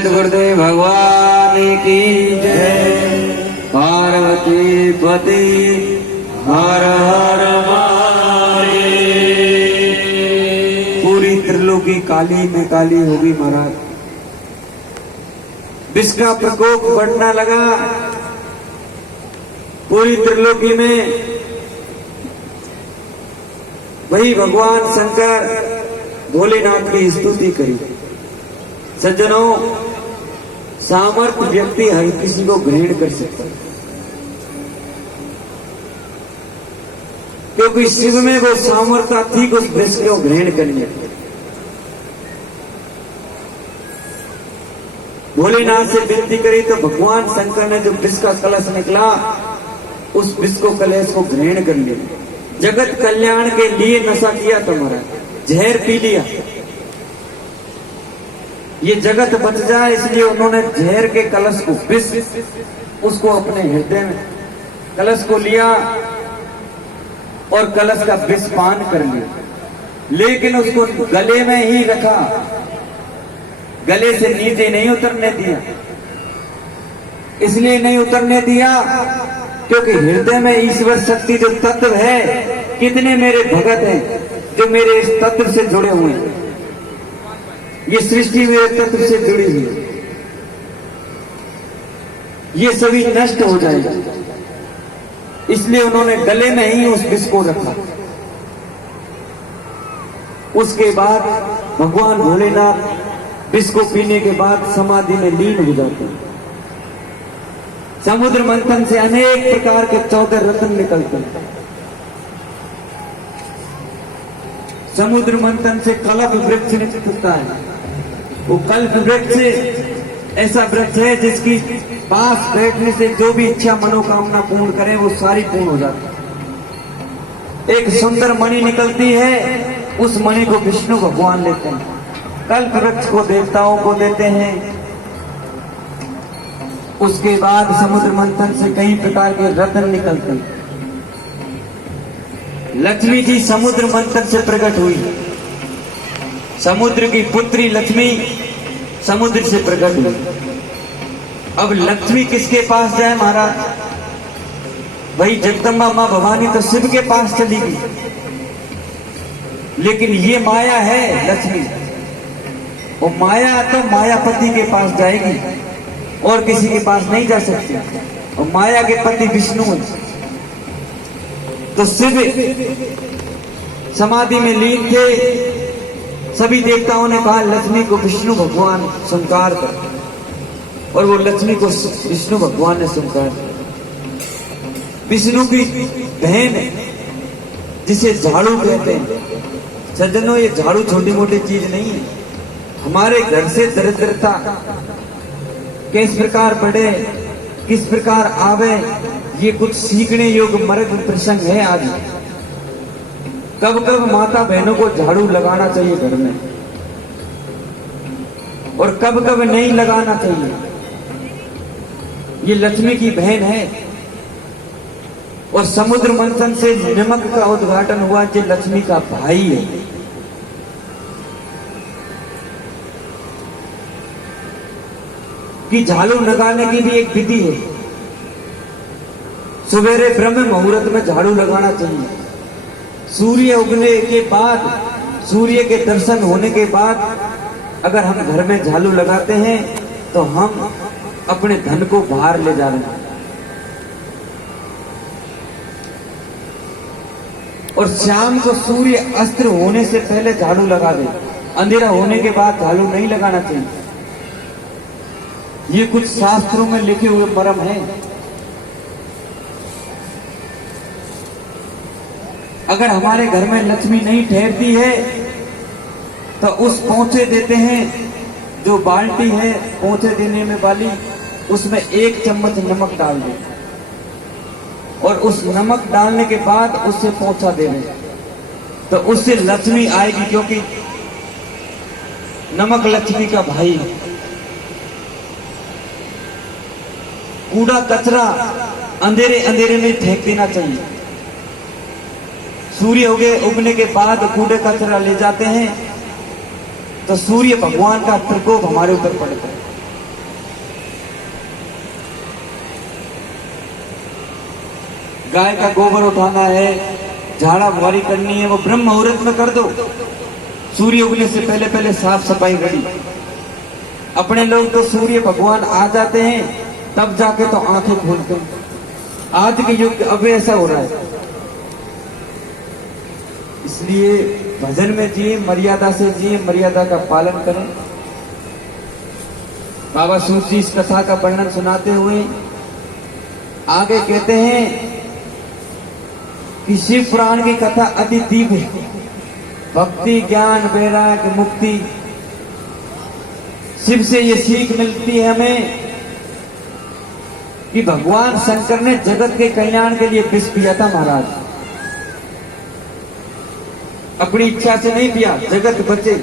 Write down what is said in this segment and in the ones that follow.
सद्गुरुदेव भगवान की जय। पार्वती पति हर हर महादेव। पूरी त्रिलोकी काली में काली होगी महाराज। विष का प्रकोप बढ़ना लगा पूरी त्रिलोकी में। वही भगवान शंकर भोलेनाथ की स्तुति करी। सज्जनों, सामर्थ्य व्यक्ति हर किसी को ग्रहण कर सकता है, क्योंकि शिव में वो सामर्थ्य थी उस वृक्ष को ग्रहण करने। भोलेनाथ से विनती करी तो भगवान शंकर ने जो विष का कलश निकला उस विष को कलश को ग्रहण कर लिया। जगत कल्याण के लिए नशा किया तुम्हारा, जहर पी लिया। ये जगत बच जाए इसलिए उन्होंने जहर के कलश को विष उसको अपने हृदय में कलश को लिया और कलश का विष पान कर लिया, लेकिन उसको गले में ही रखा, गले से नीचे नहीं उतरने दिया। इसलिए नहीं उतरने दिया क्योंकि हृदय में ईश्वर शक्ति जो तत्व है, कितने मेरे भगत हैं जो मेरे इस तत्व से जुड़े हुए हैं। ये सृष्टि मेरे तत्व से जुड़ी हुई है, ये सभी नष्ट हो जाएगा। इसलिए उन्होंने गले में ही उस विष को रखा। उसके बाद भगवान भोलेनाथ विष को पीने के बाद समाधि में लीन हो जाते हैं। समुद्र मंथन से अनेक प्रकार के 14 रत्न निकलते हैं। समुद्र मंथन से कल्प वृक्ष निकलता है। वो कल्प वृक्ष ऐसा वृक्ष है जिसकी पास बैठने से जो भी इच्छा मनोकामना पूर्ण करे वो सारी पूर्ण हो जाती है। एक सुंदर मणि निकलती है, उस मणि को विष्णु भगवान लेते हैं। कल्प वृक्ष को देवताओं को देते हैं। उसके बाद समुद्र मंथन से कई प्रकार के रत्न निकलते हैं। लक्ष्मी जी समुद्र मंथन से प्रकट हुई। समुद्र की पुत्री लक्ष्मी समुद्र से प्रकट हुई। अब लक्ष्मी किसके पास जाए महाराज? वही जगदम्बा मां भवानी तो शिव के पास चली गई, लेकिन ये माया है लक्ष्मी, वो माया तो मायापति के पास जाएगी और किसी के पास नहीं जा सकती। और माया के पति विष्णु है, तो शिव समाधि में लीन थे। सभी देवताओं ने कहा लक्ष्मी को विष्णु भगवान स्वीकार कर, और वो लक्ष्मी को विष्णु भगवान ने स्वीकार किया। विष्णु की बहन जिसे झाड़ू कहते हैं। सज्जनों, ये झाड़ू छोटी मोटी चीज नहीं है। हमारे घर से दरिद्रता किस प्रकार बढ़े, किस प्रकार आवे, ये कुछ सीखने योग्य मर्ग प्रसंग है। आज कब कब माता बहनों को झाड़ू लगाना चाहिए घर में, और कब कब नहीं लगाना चाहिए। ये लक्ष्मी की बहन है। और समुद्र मंथन से नमक का उद्घाटन हुआ, जो लक्ष्मी का भाई है। कि झाड़ू लगाने की भी एक विधि है। सवेरे ब्रह्म मुहूर्त में झाड़ू लगाना चाहिए। सूर्य उगने के बाद, सूर्य के दर्शन होने के बाद अगर हम घर में झाड़ू लगाते हैं तो हम अपने धन को बाहर ले जा रहे हैं। और शाम को सूर्य अस्त होने से पहले झाड़ू लगा दें। अंधेरा होने के बाद झाड़ू नहीं लगाना चाहिए। ये कुछ शास्त्रों में लिखे हुए मर्म है। अगर हमारे घर में लक्ष्मी नहीं ठहरती है तो उस पोंछे देते हैं, जो बाल्टी है पोंछे देने में वाली, उसमें 1 चम्मच नमक डाल दें, और उस नमक डालने के बाद उससे पोंछा दें, तो उससे लक्ष्मी आएगी। क्योंकि नमक लक्ष्मी का भाई है। कूड़ा कचरा अंधेरे अंधेरे में फेंक देना चाहिए। सूर्य उगने के बाद कूड़े कचरा ले जाते हैं तो सूर्य भगवान का प्रकोप हमारे ऊपर पड़ता है। गाय का गोबर उठाना है, झाड़ा बुहारी करनी है, वो ब्रह्म मुहूर्त में कर दो। सूर्य उगने से पहले पहले साफ सफाई करी। अपने लोग तो सूर्य भगवान आ जाते हैं तब जाके तो आंखें खोलते हैं। आज के युग अब ऐसा हो रहा है। इसलिए भजन में जिए, मर्यादा से जिए, मर्यादा का पालन करें। बाबा सूत जी इस कथा का वर्णन सुनाते हुए आगे कहते हैं कि शिव पुराण की कथा अति दिव्य है। भक्ति, ज्ञान, वैराग्य, मुक्ति, शिव से ये सीख मिलती है हमें कि भगवान शंकर ने जगत के कल्याण के लिए विष पिया था महाराज। अपनी इच्छा से नहीं पिया, जगत बचे।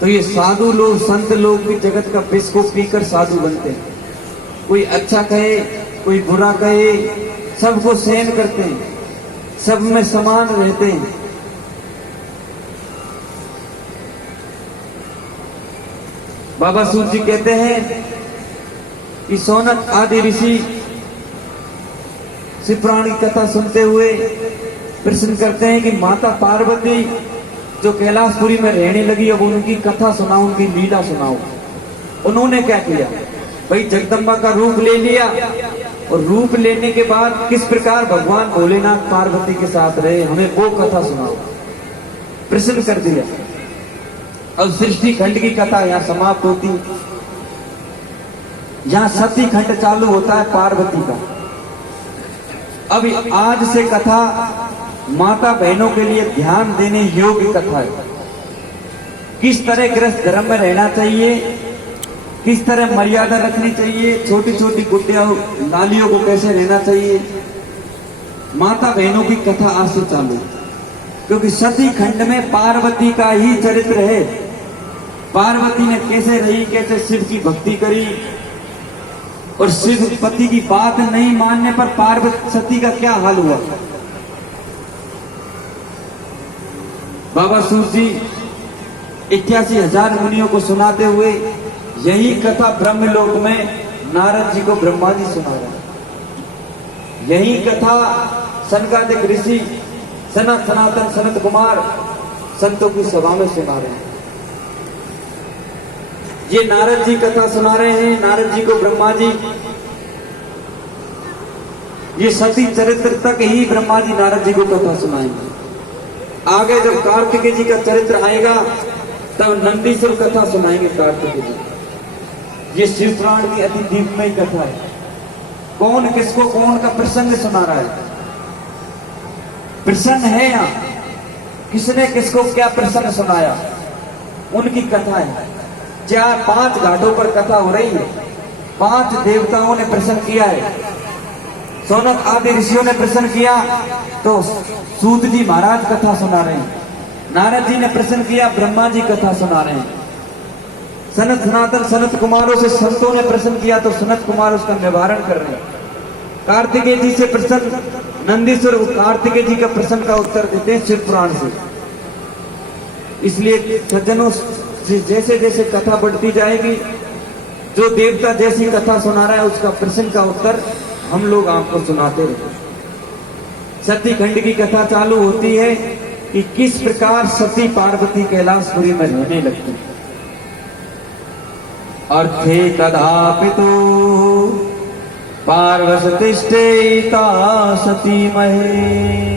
तो ये साधु लोग, संत लोग भी जगत का विष को पीकर साधु बनते हैं। कोई अच्छा कहे, कोई बुरा कहे, सबको सहन करते हैं, सब में समान रहते हैं। बाबा सूत जी कहते हैं कि सोनक आदि ऋषि शिव पुराण की कथा सुनते हुए प्रश्न करते हैं कि माता पार्वती जो कैलाशपुरी में रहने लगी, अब उनकी कथा सुनाओ, उनकी लीला सुनाओ। उन्होंने क्या किया? भाई जगदम्बा का रूप ले लिया, और रूप लेने के बाद किस प्रकार भगवान भोलेनाथ पार्वती के साथ रहे, हमें वो कथा सुनाओ। प्रश्न कर दिया। अब सृष्टि खंड की कथा यहां समाप्त होती है। यहां सती खंड चालू होता है पार्वती का। अब आज से कथा माता बहनों के लिए ध्यान देने योग्य कथा है। किस तरह गृहस्थ धर्म में रहना चाहिए, किस तरह मर्यादा रखनी चाहिए, छोटी छोटी गुड्डिया लालियों को कैसे रहना चाहिए, माता बहनों की कथा आज से चालू। क्योंकि सती खंड में पार्वती का ही चरित्र है। पार्वती ने कैसे रही, कैसे शिव की भक्ति करी, और शिव पति की बात नहीं मानने पर पार्वती सती का क्या हाल हुआ। बाबा सूत जी 81,000 मुनियों को सुनाते हुए यही कथा ब्रह्मलोक में नारद जी को ब्रह्मा जी सुना रहे हैं। यही कथा सनकादिक ऋषि सनातन सनत कुमार संतों की सभा में सुना रहे हैं। ये नारद जी कथा सुना रहे हैं, नारद जी को ब्रह्मा जी। ये सती चरित्र तक ही ब्रह्मा जी नारद जी को कथा सुनाएंगे। आगे जब कार्तिकेय जी का चरित्र आएगा तब नंदीश्वर कथा सुनाएंगे कार्तिकेय जी। ये शिव पुराण की अति दिव्यमय कथा है। कौन किसको कौन का प्रसंग सुना रहा है, प्रसंग है यहाँ, किसने किसको क्या प्रसंग सुनाया, उनकी कथा है। 4-5 घाटों पर कथा हो रही है। 5 देवताओं ने प्रसंग किया है। सोनक आदि ऋषियों ने प्रसंग किया तो सूत जी महाराज कथा सुना रहे हैं। नारद जी ने प्रसंग किया, ब्रह्मा जी कथा सुना रहे हैं। सनातन सनत कुमारों से संतों ने प्रसंग किया तो सनत कुमार उसका निवारण कर रहे हैं। कार्तिकेय जी से प्रसंग नंदीश्वर कार्तिकेय जी का प्रश्न का उत्तर देते हैं शिव पुराण से। इसलिए सज्जनों, जैसे जैसे कथा बढ़ती जाएगी, जो देवता जैसी कथा सुना रहा है उसका प्रश्न का उत्तर हम लोग आपको सुनाते रहे। सती खंड की कथा चालू होती है कि किस प्रकार सती पार्वती कैलाशपुरी में रहने लगती। अर्थे कदापितो पार्वतीष्ठेता सती महे